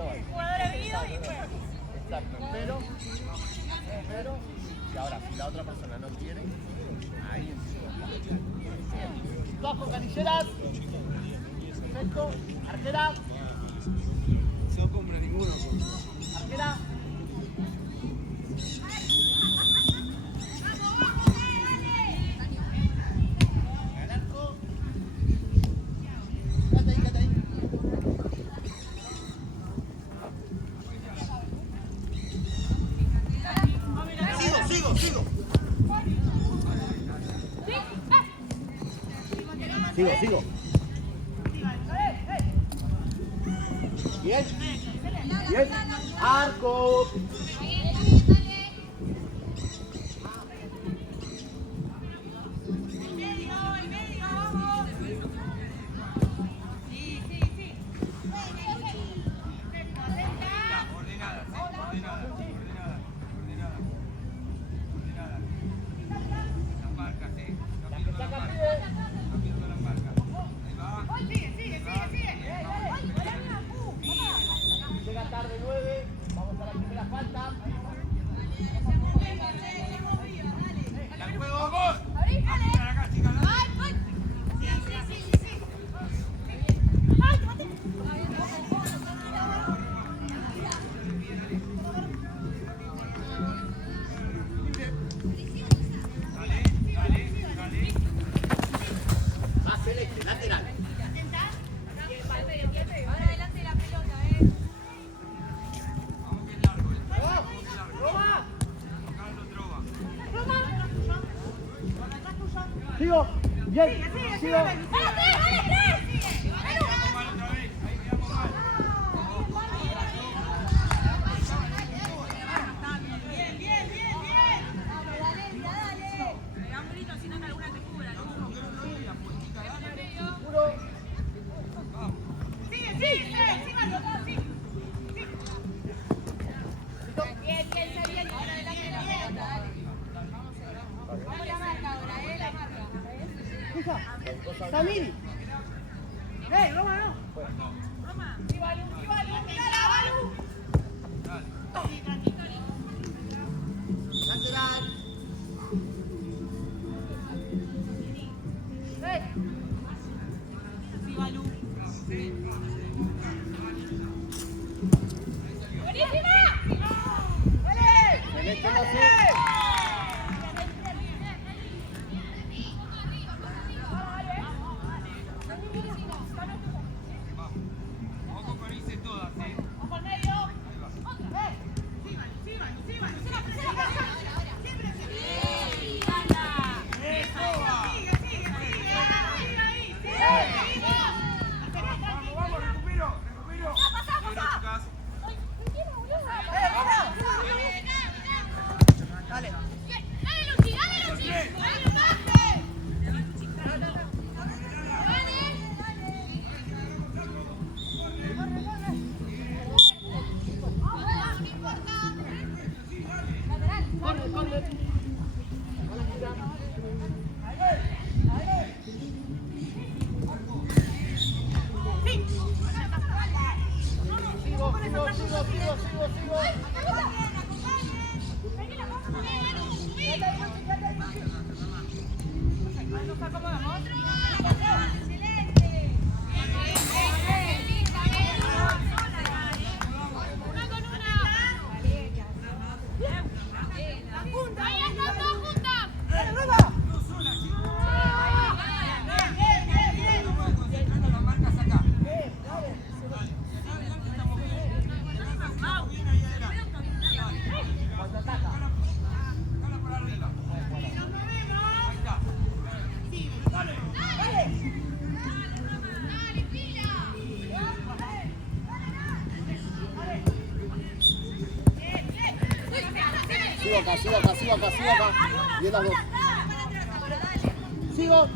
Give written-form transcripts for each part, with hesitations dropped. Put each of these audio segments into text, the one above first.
Jugador herido y fue. Exacto, pero, y ahora si la otra persona no quiere, ahí empieza. Todas con canilleras. Perfecto. Arquera. No compra ninguno. Arquera. Al arco. Quédate ahí, quédate ahí. Sigo. Sigo. Bien. Arco. Llega tarde 9, vamos a la primera falta. ¡La juego, gol! Va Celeste, lateral. Sigo, bien, sigo. Samiri. Roma, no. Roma. Ibalu. Lateral. Ibalu. ¡Buenísima! ¡Dale! Celeste no sé. Sigo acá. Bien las dos.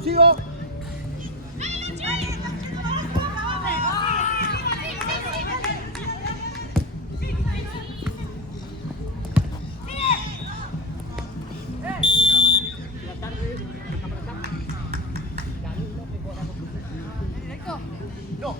Sigo. No.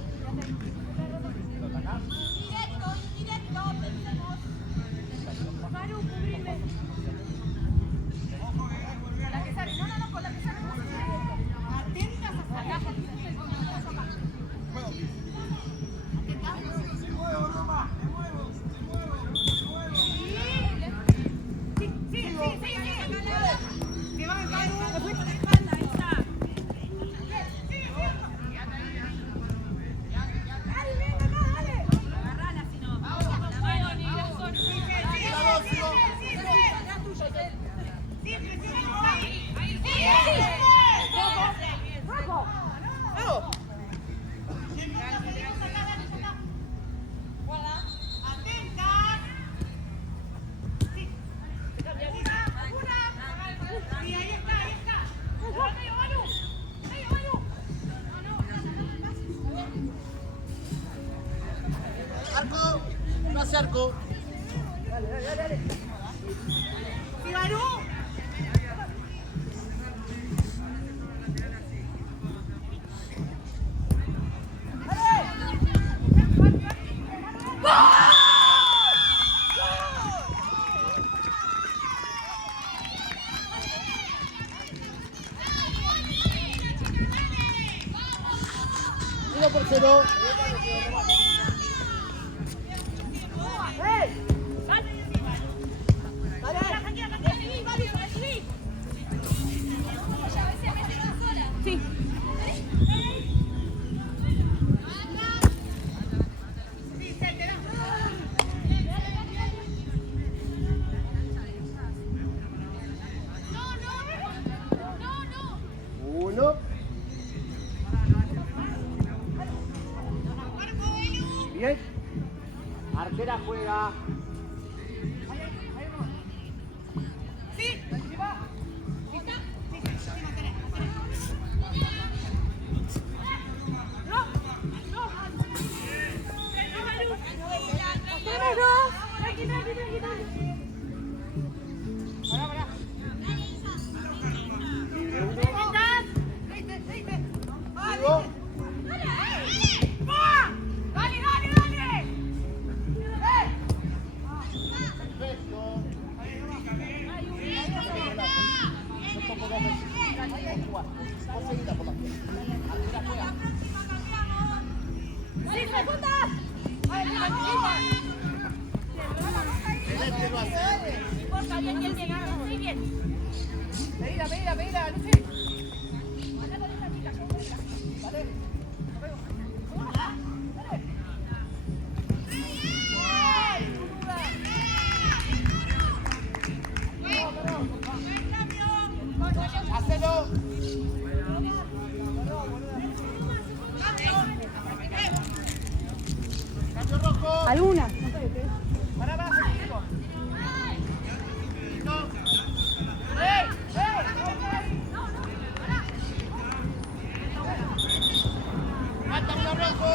ese arco. ¡Sí, Barú! Uno por cero. Sí. Uno. Bien. Arquera juega. Sí. Sigo. Perfecto. Yo toco dos veces. Vos seguida por la izquierda. Arquera juega. Celeste lo hace. Pedila, Lucy. Hacelo. Cambio rojo. ¿Alguna? Para, seguimos. No. Falta uno rojo.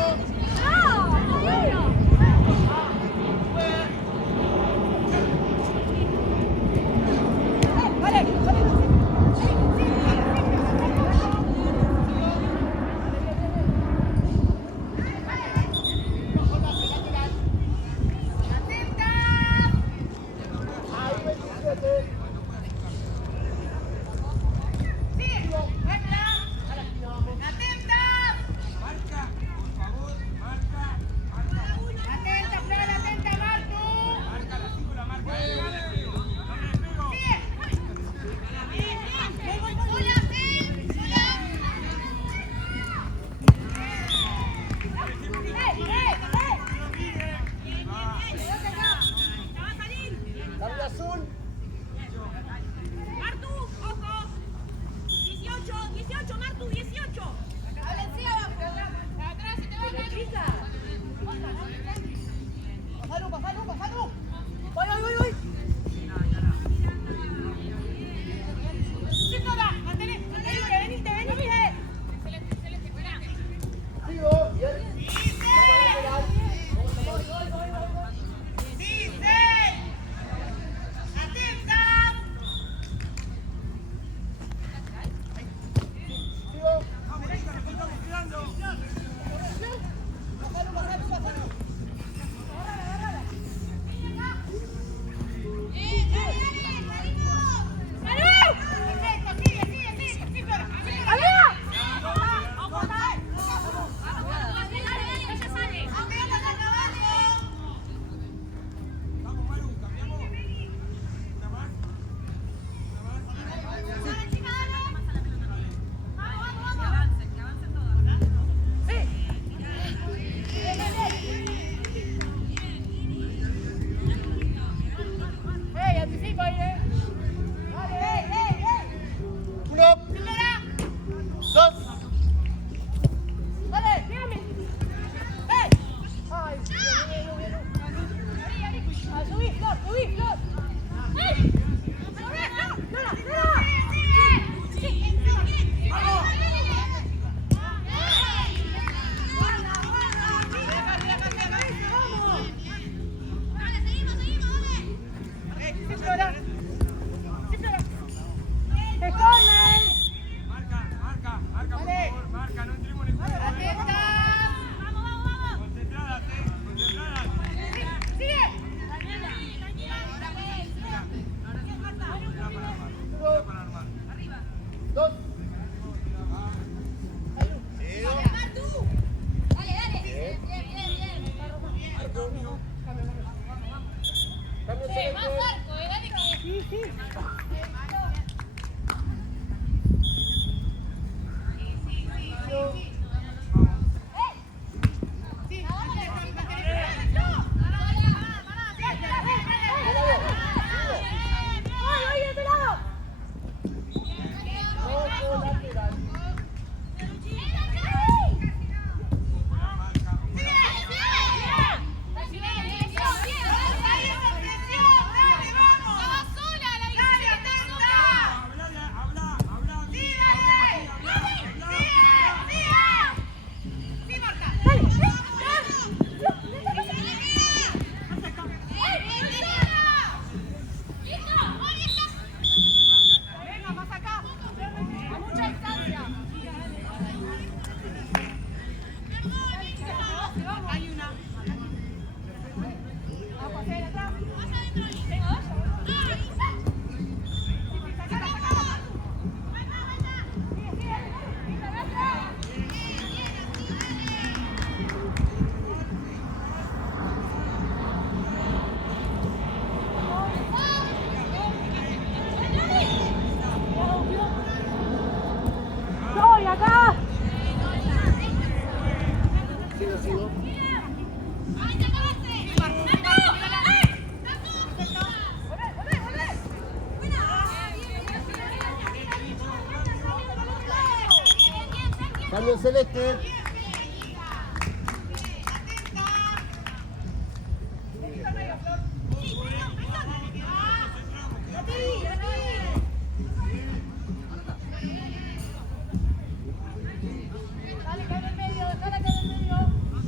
celeste.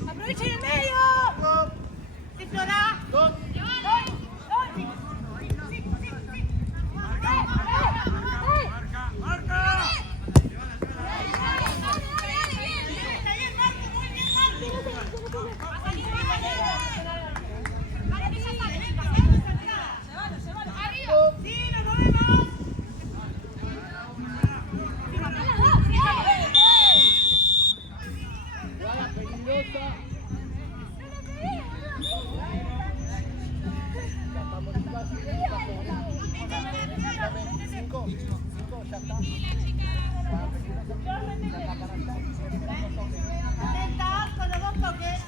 Aprovechen el medio. Sí, Flora. Dos. Jugada peligrosa. Ya estamos casi. Cinco, ya está. Atenta con los dos toques.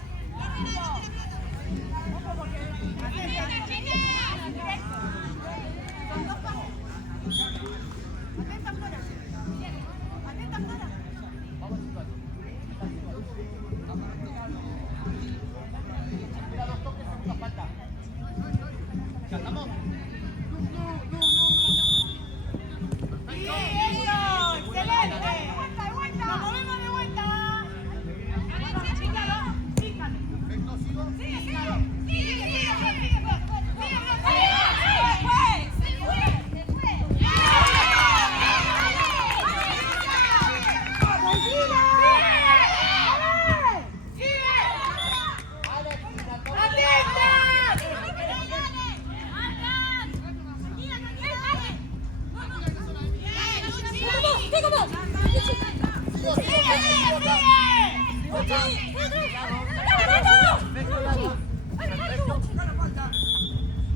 Atenta, Flora. Atenta, Flora. Vamos a mira dos toques, segunda falta. Ya estamos. Bien, eso. Excelente. De vuelta. Nos movemos de vuelta. Perfecto, sigo.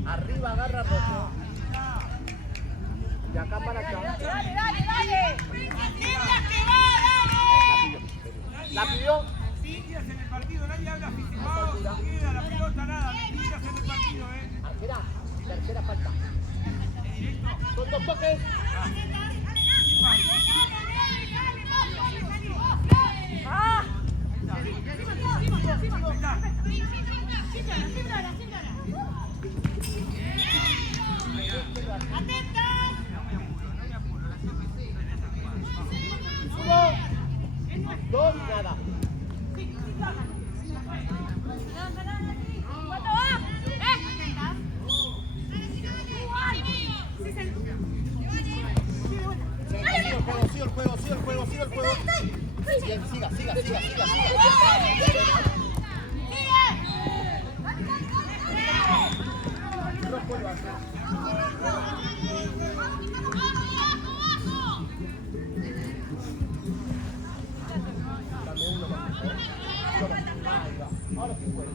Arriba, agarra rojo. De acá para acá. La pidió. Mentiras en el partido, nadie habla aficionado, no queda la pelota, nada. Mentiras en el partido, Arquera, tercera falta. Con dos toques. Uno, dos, nada. Sigue el juego. Bien, siga. Rojo el base. Dame uno más. Ahí va. Ahora sí puede.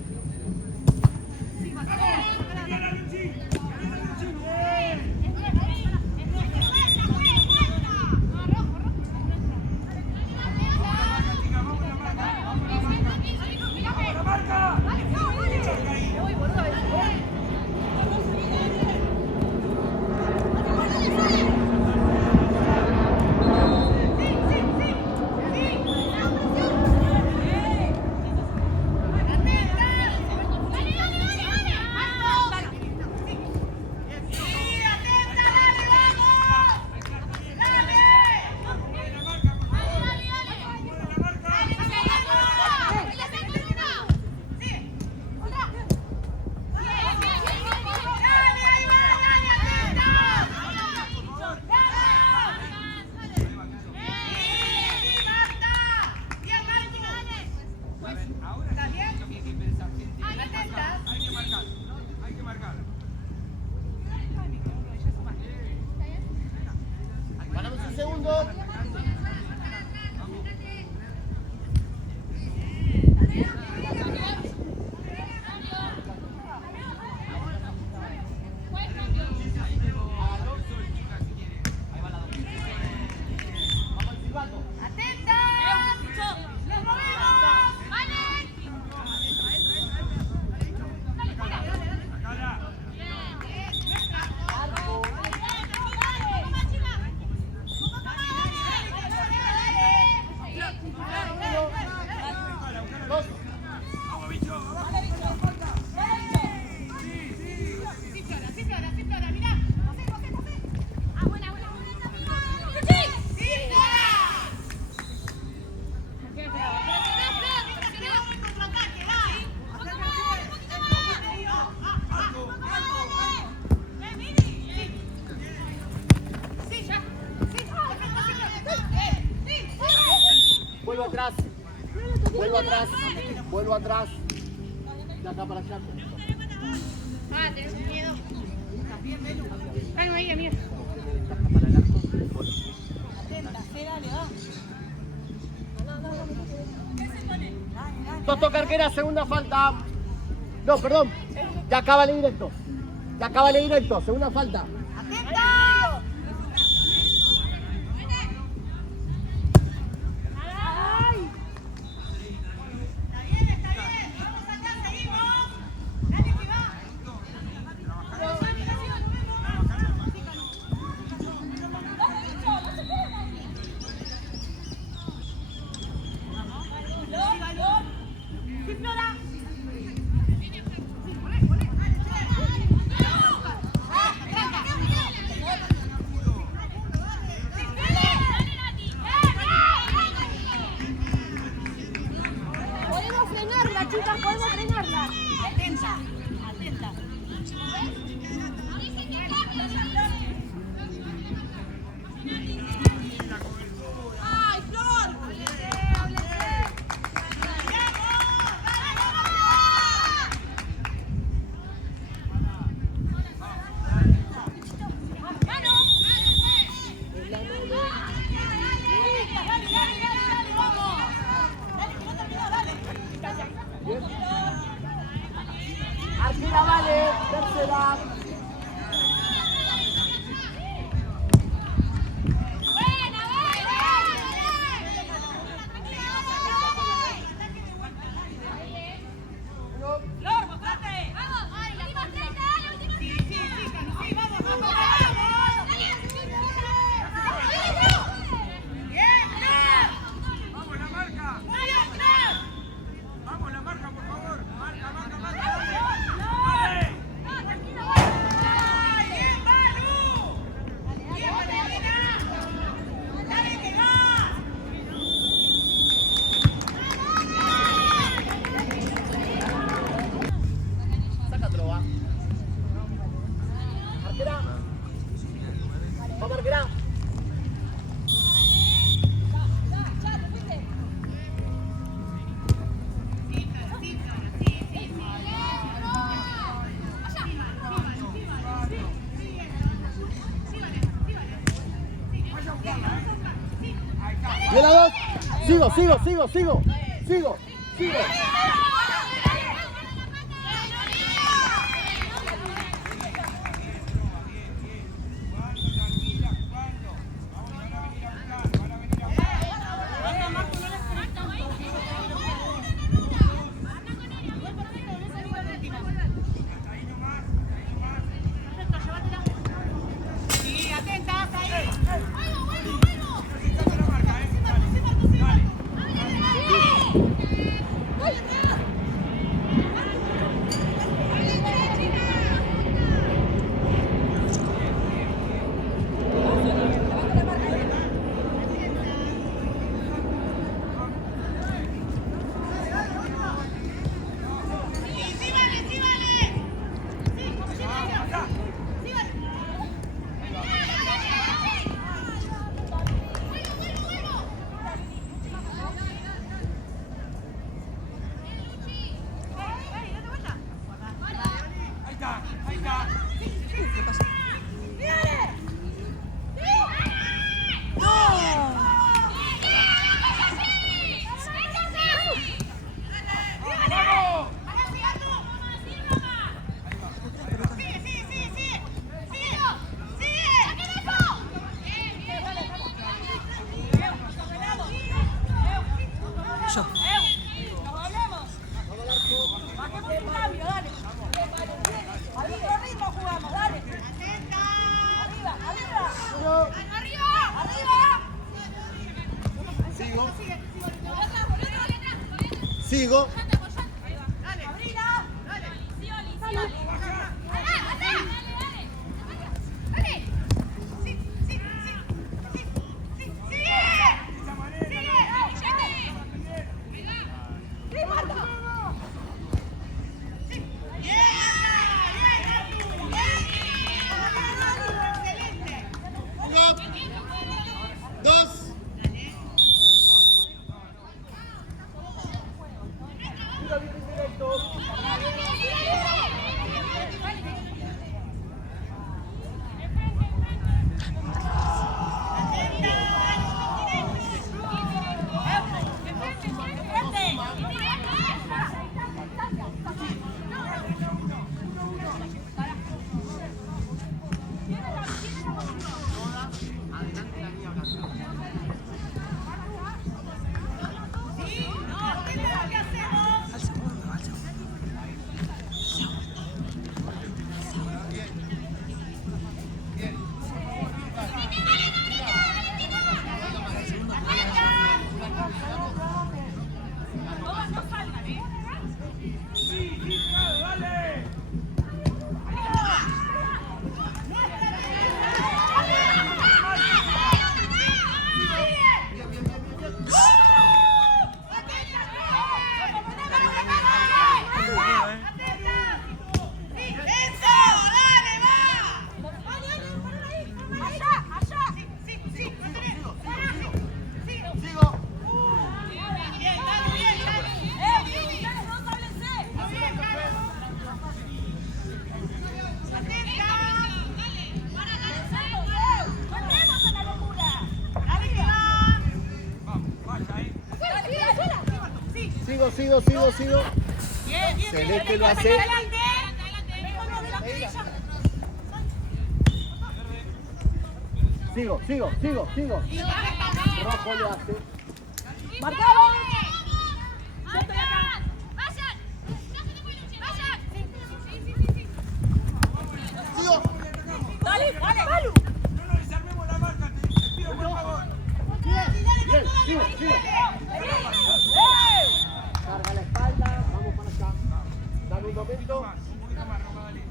vuelvo atrás. Vuelvo atrás. De acá para allá. Ah, tenés miedo. Ay, María, mira. Para el arco. Atenta, dale, va. Toto Carquera, segunda falta. No, perdón. De acá vale directo. De acá vale directo. Segunda falta. ¡Atenta! Chicas, podemos frenarla. Atenta, atenta. ¡Ay, Flor! Arquera vale, tercera. Flor, mostrate. Vamos. Sí, vamos. Bien, Flor. Vamos, la marca. Bien, Flor. Vamos, la marca, por favor. Marca. Vale. Bien, Manu. Bien, Valentina. Dale que vas. Sácatelo, va. Arquera. Vamos, arquera. Bien, a dos. Sigo. Sí, atentas ahí. Ahí está. ¿Qué pasa? Sigo. Dale, abrila. Dale. Sí, Oli. Dale. Dos. tiro bien indirecto. Sigo. Celeste lo hace. Sigo. Rojo lo hace. ¡Marcado! Sigo. Dale, Malu. No nos desarmemos la marca, te pido por favor. Bien, sigo. Carga la espalda, vamos para acá. Dame un momento. Un poquito más, Roca, dale.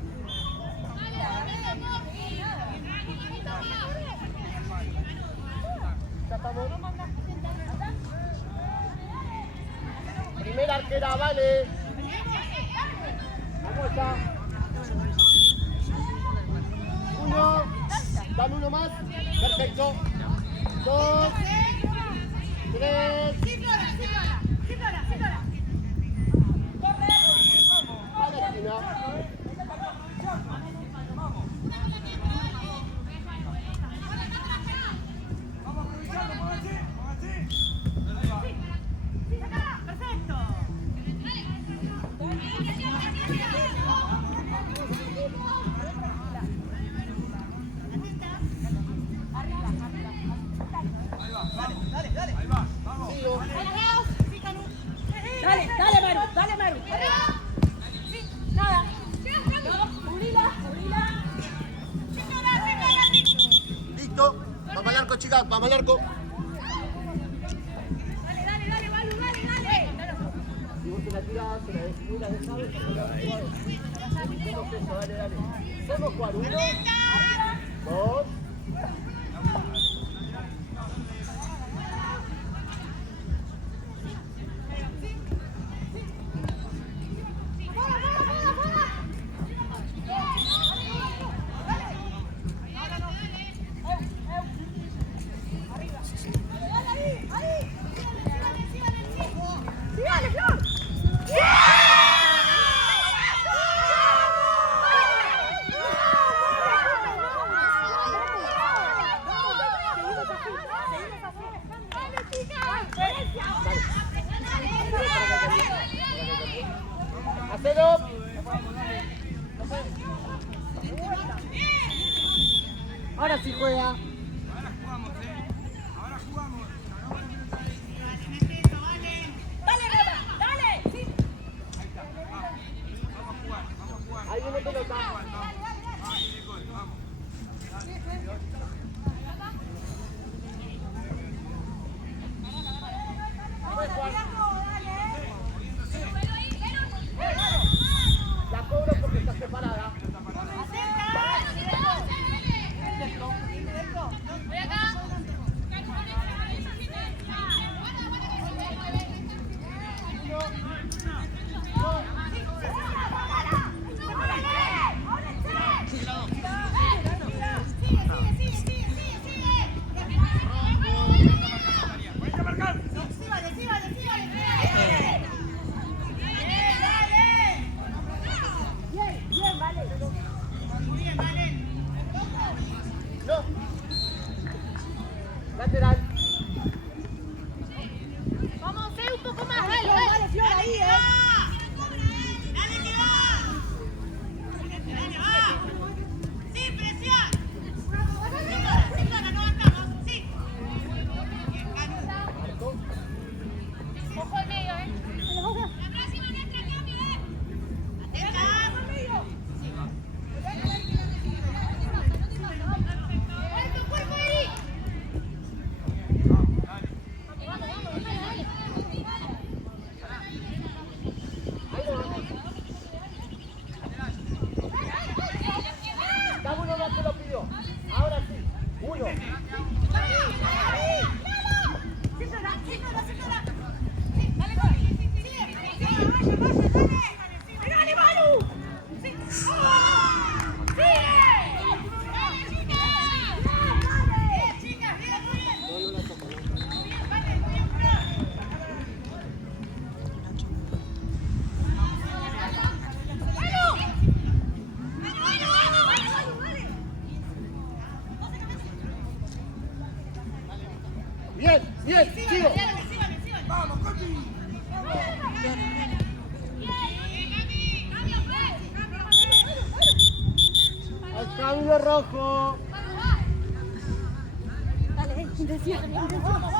Ya estamos. Primera arquera, vale. Vamos ya. Uno. Dame uno más. Perfecto. 2, 3. A la esquina. Vamos aprovechando, pónganse. Perfecto. Ahí va, vamos. Sigo. Dale, Maru. Nada. Cubrila. Listo. Vamos al arco, chicas. Vamos al arco. Dale, Maru, dale. Si vos te la tirás, te la descuidas, dejabes. Hacemos eso, dale. Vamos a jugar 1, 2. Hacelo. Ahora sí juega. Ahora jugamos. Dale, Reba, dale. Sí. Ahí está, vamos a jugar. Ahí viene pelota. Ahí viene el gol, vamos. La cobro porque está separada. Voy acá. Ángulo rojo. Dale, intención. Vamos.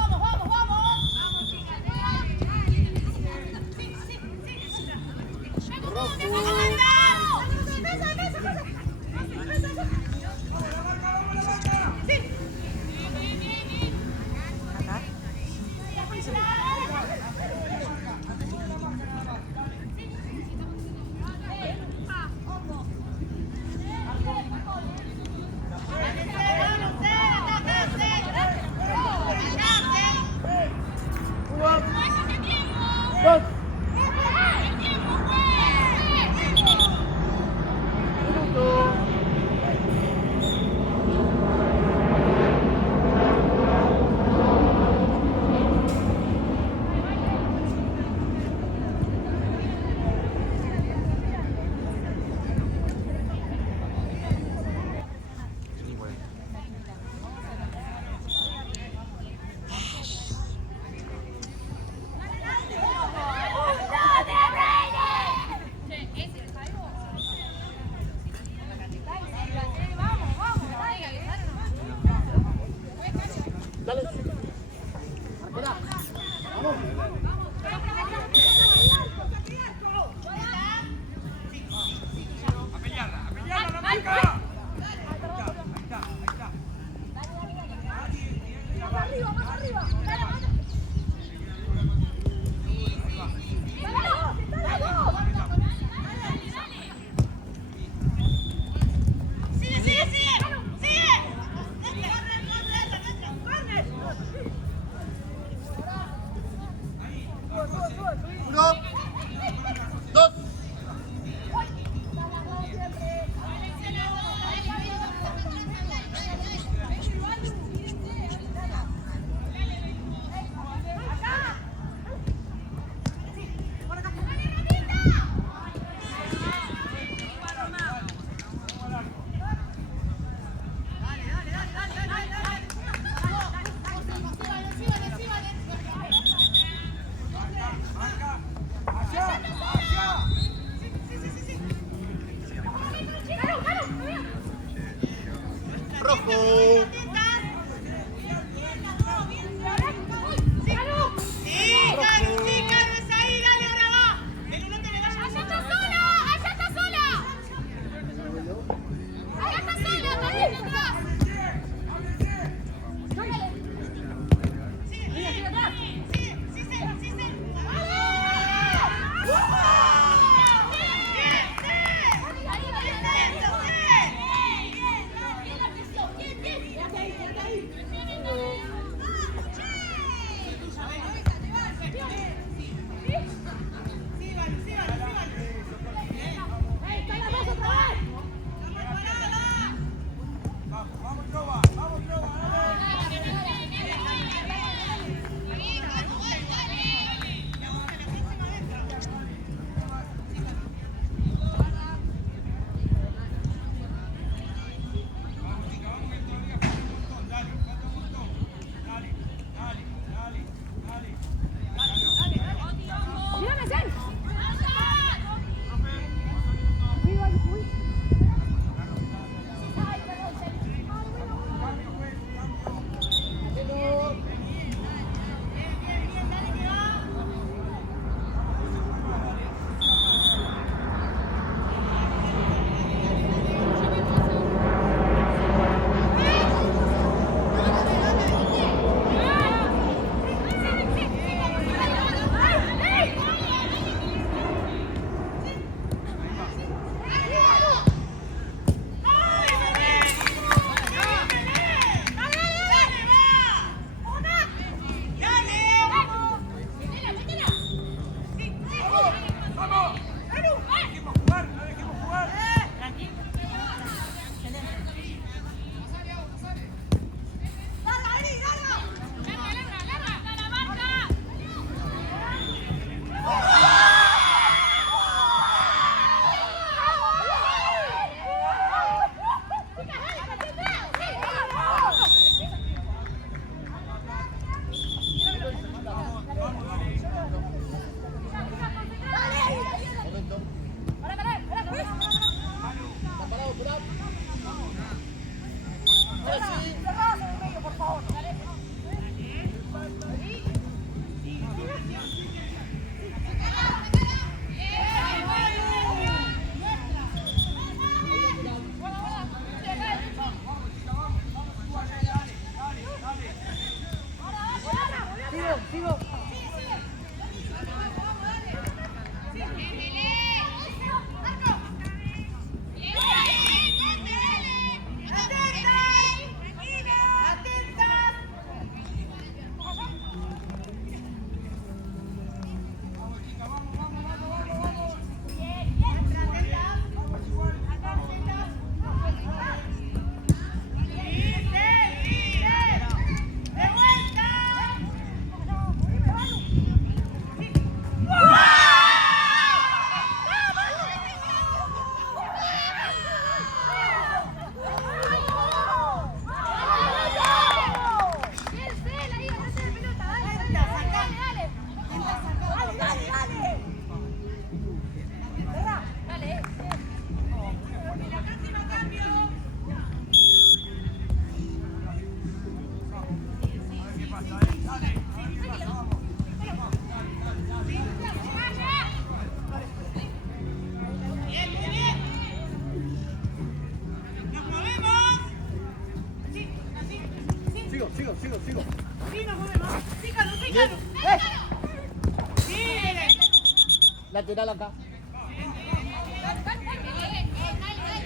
lateral acá.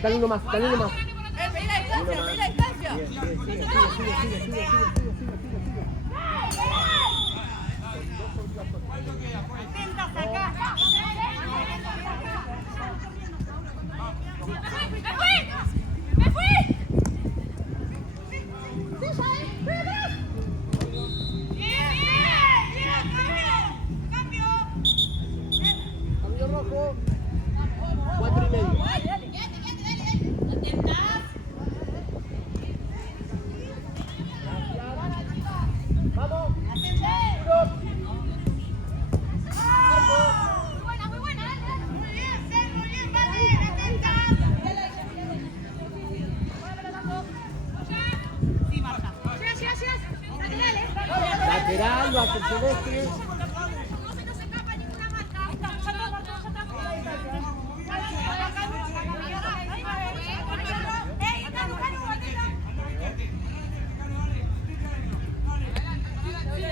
Dale uno más, dale uno más. Pedí la distancia, pedí la distancia. Intenta sacar. ¡Me fui! Cambio rojo. 4,5. Vamos. Muy buena. Muy bien, Martín, atenta. Sí, Marta. Llegas. Lateral, lo hace Celeste. No se nos escapa ninguna marca. Ahí está, ya está. ¡Ey, está Lujano, batela! Es tuya.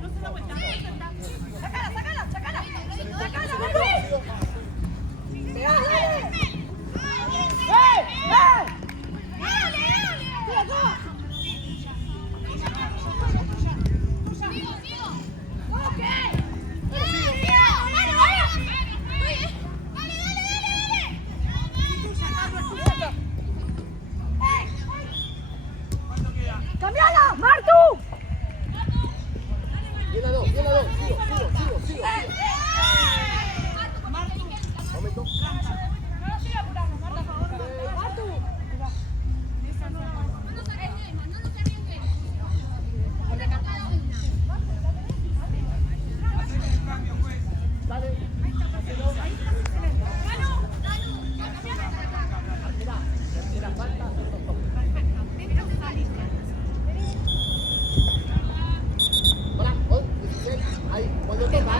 No se da vuelta. Sacala, Martín. ¡Dale! ¡Cambiala, Martu! Bien a dos. Sigo. Momento. Dale. Tercera falta. Hola, 16. Ahí, cuando toca.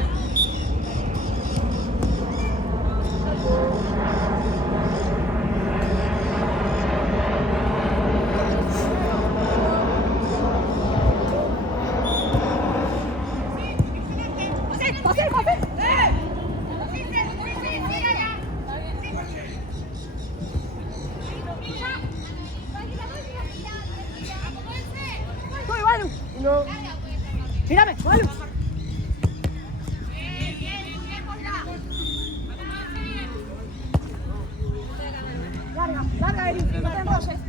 ¡Pase! ¡Voy, Balu! Uno. ¡Mírame, Balu! Larga, Eri, no te enrolles.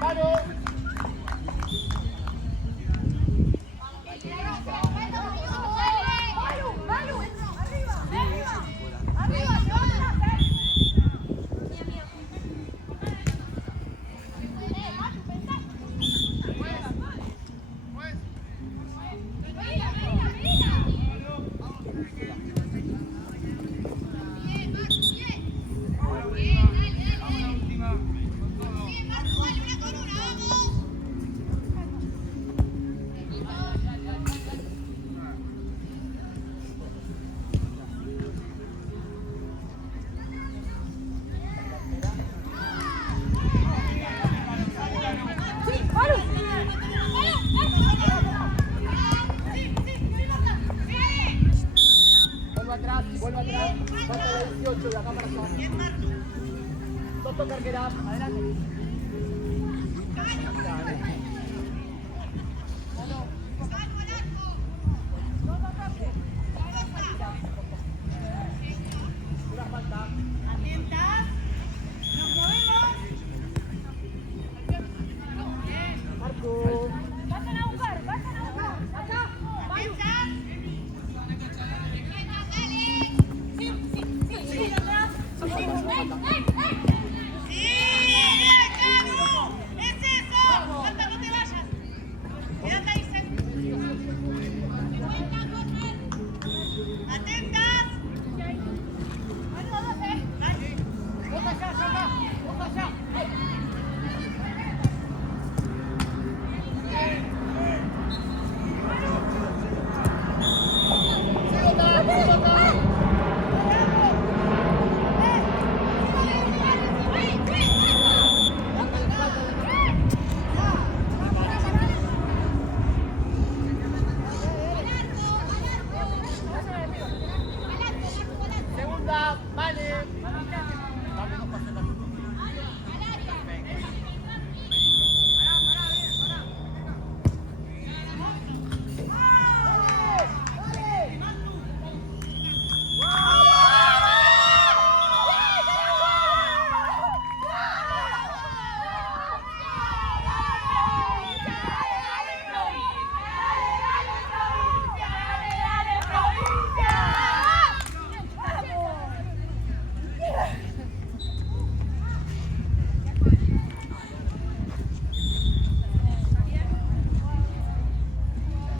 Mano. Balu, arriba, se van a hacer. Vuelve atrás. Falta de 18 de acá para allá. Toto Carquera. Adelante. Una falta.